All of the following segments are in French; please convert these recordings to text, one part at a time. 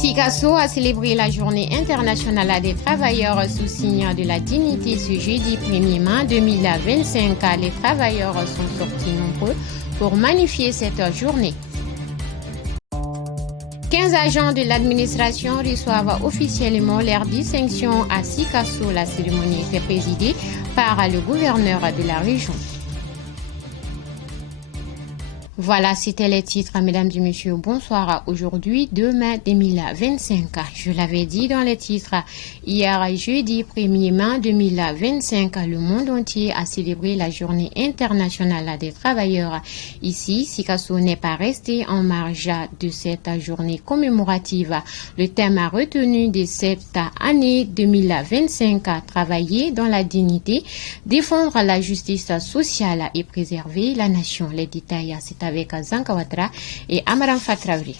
Sikasso a célébré la journée internationale des travailleurs sous signe de la dignité ce jeudi 1er mai 2025. Les travailleurs sont sortis nombreux pour magnifier cette journée. 15 agents de l'administration reçoivent officiellement leur distinction à Sikasso. La cérémonie était présidée par le gouverneur de la région. Voilà, c'était les titres, mesdames et messieurs. Bonsoir. Aujourd'hui, 2 mai 2025. Je l'avais dit dans les titres, hier, jeudi 1er mai 2025, le monde entier a célébré la journée internationale des travailleurs. Ici, Sikasso n'est pas resté en marge de cette journée commémorative. Le thème retenu de cette année 2025, travailler dans la dignité, défendre la justice sociale et préserver la nation. Les détails, c'est avec Zanka Ouattara et Amaran Fatraouri.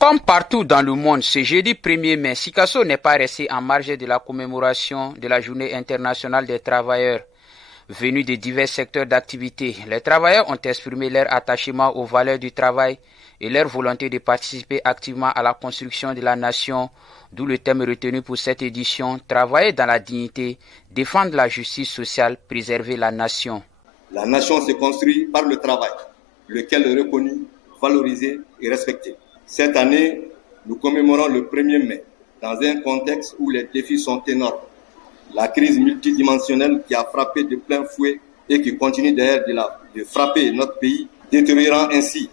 Comme partout dans le monde, ce jeudi 1er mai, Sikasso n'est pas resté en marge de la commémoration de la Journée internationale des travailleurs. Venus de divers secteurs d'activité, les travailleurs ont exprimé leur attachement aux valeurs du travail et leur volonté de participer activement à la construction de la nation, d'où le thème retenu pour cette édition, travailler dans la dignité, défendre la justice sociale, préserver la nation. La nation se construit par le travail, lequel est reconnu, valorisé et respecté. Cette année, nous commémorons le 1er mai dans un contexte où les défis sont énormes. La crise multidimensionnelle qui a frappé de plein fouet et qui continue d'ailleurs de frapper notre pays, détériorant ainsi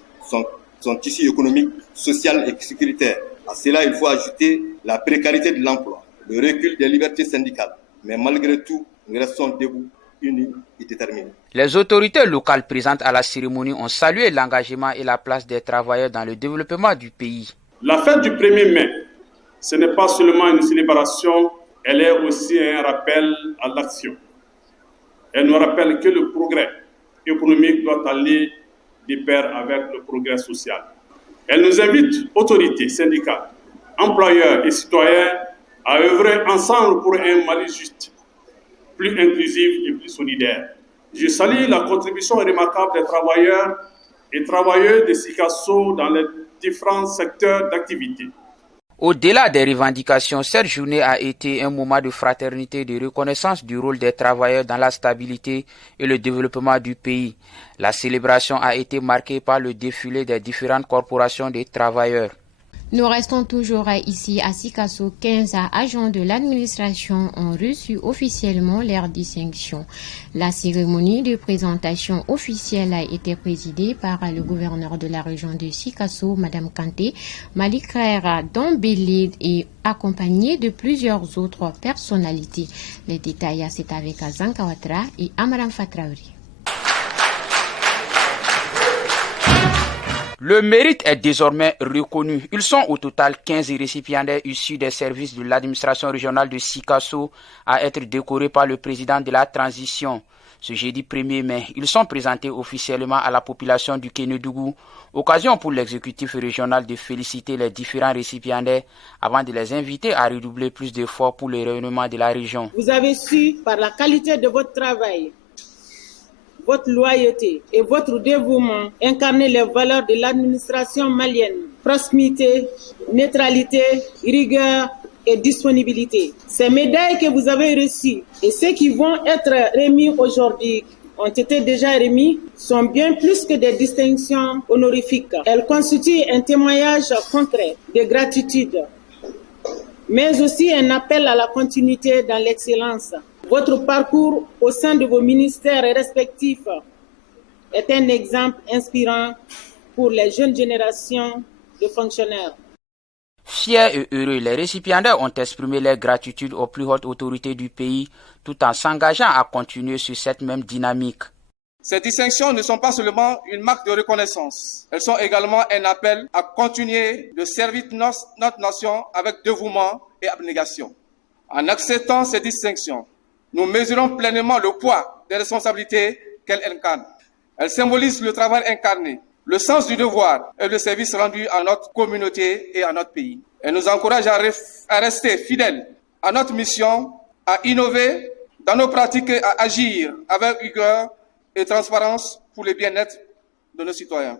son tissu économique, social et sécuritaire. À cela, il faut ajouter la précarité de l'emploi, le recul des libertés syndicales. Mais malgré tout, nous restons debout, unis et déterminés. Les autorités locales présentes à la cérémonie ont salué l'engagement et la place des travailleurs dans le développement du pays. La fête du 1er mai, ce n'est pas seulement une célébration, elle est aussi un rappel à l'action. Elle nous rappelle que le progrès économique doit aller de pair avec le progrès social. Elle nous invite, autorités syndicales, employeurs et citoyens, à œuvrer ensemble pour un Mali juste, plus inclusif et plus solidaire. Je salue la contribution remarquable des travailleurs et travailleuses de Sikasso dans les différents secteurs d'activité. Au-delà des revendications, cette journée a été un moment de fraternité et de reconnaissance du rôle des travailleurs dans la stabilité et le développement du pays. La célébration a été marquée par le défilé des différentes corporations des travailleurs. Nous restons toujours ici à Sikasso. 15 agents de l'administration ont reçu officiellement leur distinction. La cérémonie de présentation officielle a été présidée par le gouverneur de la région de Sikasso, Madame Kanté Malikrera Dombélé, et accompagnée de plusieurs autres personnalités. Les détails, c'est avec Zanka Ouattara et Amaran Fatraouri. Le mérite est désormais reconnu. Ils sont au total 15 récipiendaires issus des services de l'administration régionale de Sikasso à être décorés par le président de la transition. Ce jeudi 1er mai, ils sont présentés officiellement à la population du Kénédougou, occasion pour l'exécutif régional de féliciter les différents récipiendaires avant de les inviter à redoubler plus d'efforts pour le rayonnement de la région. Vous avez su, par la qualité de votre travail, votre loyauté et votre dévouement, incarner les valeurs de l'administration malienne. Proximité, neutralité, rigueur et disponibilité. Ces médailles que vous avez reçues et ceux qui vont être remis aujourd'hui ont été déjà remis sont bien plus que des distinctions honorifiques. Elles constituent un témoignage concret de gratitude, mais aussi un appel à la continuité dans l'excellence. Votre parcours au sein de vos ministères respectifs est un exemple inspirant pour les jeunes générations de fonctionnaires. Fiers et heureux, les récipiendaires ont exprimé leur gratitude aux plus hautes autorités du pays tout en s'engageant à continuer sur cette même dynamique. Ces distinctions ne sont pas seulement une marque de reconnaissance, elles sont également un appel à continuer de servir notre nation avec dévouement et abnégation. En acceptant ces distinctions, nous mesurons pleinement le poids des responsabilités qu'elles incarnent. Elles symbolisent le travail incarné, le sens du devoir et le service rendu à notre communauté et à notre pays. Elles nous encouragent à rester fidèles à notre mission, à innover dans nos pratiques et à agir avec rigueur et transparence pour le bien-être de nos citoyens.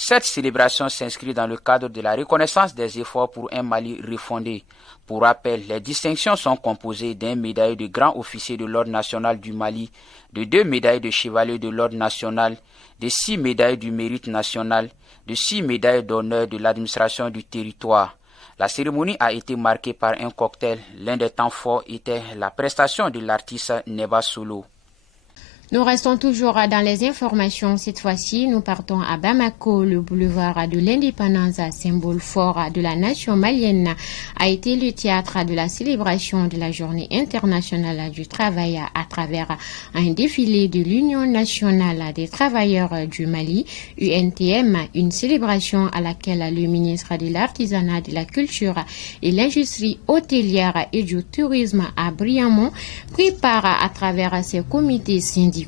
Cette célébration s'inscrit dans le cadre de la reconnaissance des efforts pour un Mali refondé. Pour rappel, les distinctions sont composées d'un médaille de grand officier de l'Ordre national du Mali, de 2 médailles de chevalier de l'Ordre national, de 6 médailles du mérite national, de 6 médailles d'honneur de l'administration du territoire. La cérémonie a été marquée par un cocktail. L'un des temps forts était la prestation de l'artiste Neba Solo. Nous restons toujours dans les informations. Cette fois-ci, nous partons à Bamako. Le boulevard de l'indépendance, symbole fort de la nation malienne, a été le théâtre de la célébration de la Journée internationale du travail à travers un défilé de l'Union nationale des travailleurs du Mali, UNTM, une célébration à laquelle le ministre de l'Artisanat, de la Culture et l'Industrie hôtelière et du Tourisme a brillamment pris part à travers ses comités syndicaux,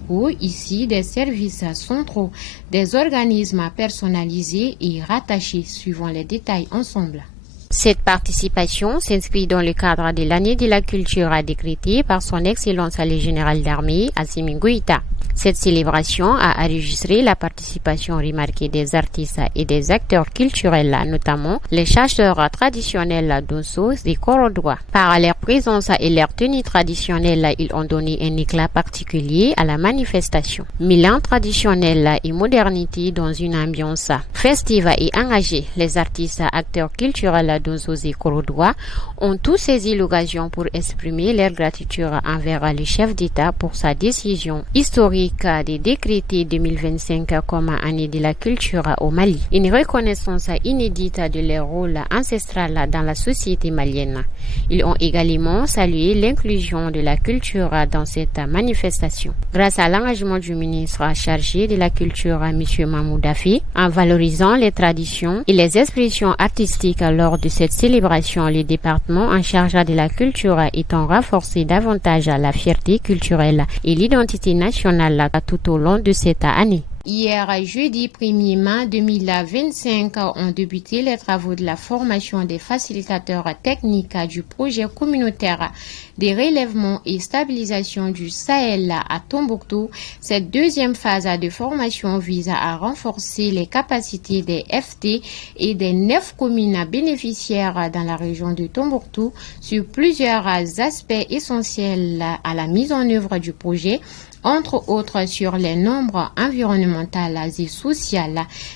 ici des services centraux, des organismes personnalisés et rattachés, suivant les détails ensemble. Cette participation s'inscrit dans le cadre de l'année de la culture décrétée par son Excellence le général d'armée Assimi Goïta. Cette célébration a enregistré la participation remarquée des artistes et des acteurs culturels, notamment les chanteurs traditionnels d'Osso et Korodoa. Par leur présence et leur tenue traditionnelle, ils ont donné un éclat particulier à la manifestation. Mélange traditionnel et modernité dans une ambiance festive et engagée. Les artistes acteurs culturels d'Osso et Korodoa ont tous saisi l'occasion pour exprimer leur gratitude envers le chef d'État pour sa décision historique de décréter 2025 comme année de la culture au Mali. Une reconnaissance inédite de leur rôle ancestral dans la société malienne. Ils ont également salué l'inclusion de la culture dans cette manifestation. Grâce à l'engagement du ministre chargé de la culture, M. Mahmoud Dafi, en valorisant les traditions et les expressions artistiques lors de cette célébration, le département en charge de la culture étant renforcé davantage la fierté culturelle et l'identité nationale tout au long de cette année. Hier, jeudi 1er mai 2025, ont débuté les travaux de la formation des facilitateurs techniques du projet communautaire de relèvement et stabilisation du Sahel à Tombouctou. Cette deuxième phase de formation vise à renforcer les capacités des FT et des 9 communes bénéficiaires dans la région de Tombouctou sur plusieurs aspects essentiels à la mise en œuvre du projet, entre autres sur les nombres environnementaux et sociaux,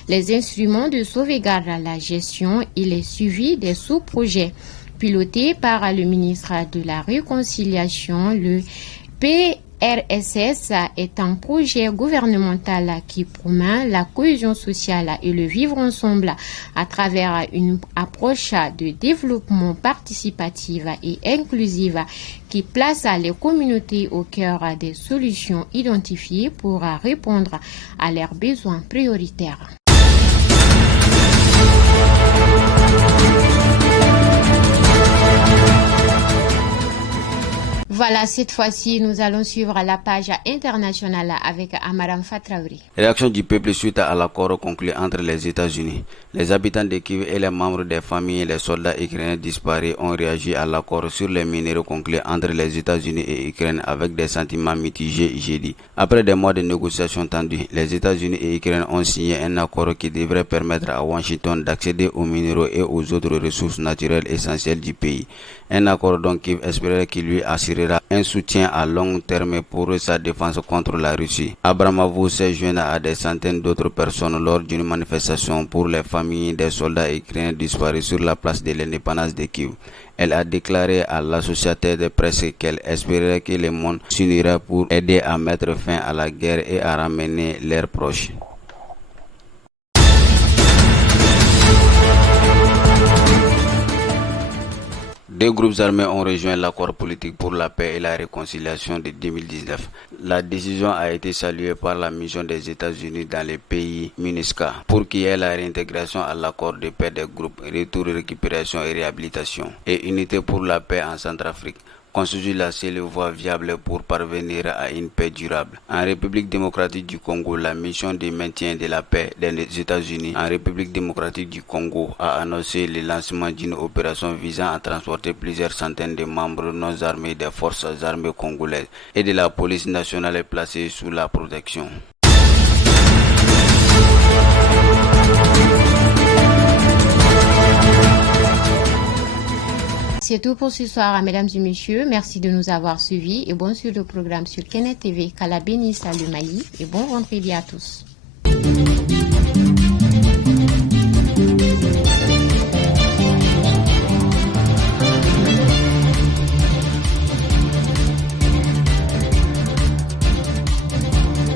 les instruments de sauvegarde, la gestion et le suivi des sous-projets. Piloté par le ministre de la Réconciliation, le PRSS est un projet gouvernemental qui promeut la cohésion sociale et le vivre ensemble à travers une approche de développement participatif et inclusif qui place les communautés au cœur des solutions identifiées pour répondre à leurs besoins prioritaires. Voilà, cette fois-ci, nous allons suivre la page internationale avec Amaram Fatraouri. Réaction du peuple suite à l'accord conclu entre les États-Unis. Les habitants de Kiev et les membres des familles et les soldats ukrainiens disparus ont réagi à l'accord sur les minéraux conclu entre les États-Unis et l'Ukraine avec des sentiments mitigés jeudi. Après des mois de négociations tendues, les États-Unis et l'Ukraine ont signé un accord qui devrait permettre à Washington d'accéder aux minéraux et aux autres ressources naturelles essentielles du pays. Un accord dont Kiev espérait qu'il lui assurera un soutien à long terme pour sa défense contre la Russie. Abramov s'est joint à des centaines d'autres personnes lors d'une manifestation pour les familles des soldats ukrainiens disparus sur la place de l'indépendance de Kiev. Elle a déclaré à l'Associated Press qu'elle espérait que le monde s'unira pour aider à mettre fin à la guerre et à ramener leurs proches. Deux groupes armés ont rejoint l'accord politique pour la paix et la réconciliation de 2019. La décision a été saluée par la mission des États-Unis dans les pays MINUSCA pour qu'il y ait la réintégration à l'accord de paix des groupes Retour, Récupération et Réhabilitation et Unité pour la paix en Centrafrique constitue la seule voie viable pour parvenir à une paix durable. En République démocratique du Congo, la mission de maintien de la paix des États-Unis en République démocratique du Congo a annoncé le lancement d'une opération visant à transporter plusieurs centaines de membres non armés des forces armées congolaises et de la police nationale placée sous la protection. C'est tout pour ce soir, mesdames et messieurs. Merci de nous avoir suivis et bon sur le programme sur Kenneth TV. Qu'Allah bénisse le Mali et bon vendredi à tous.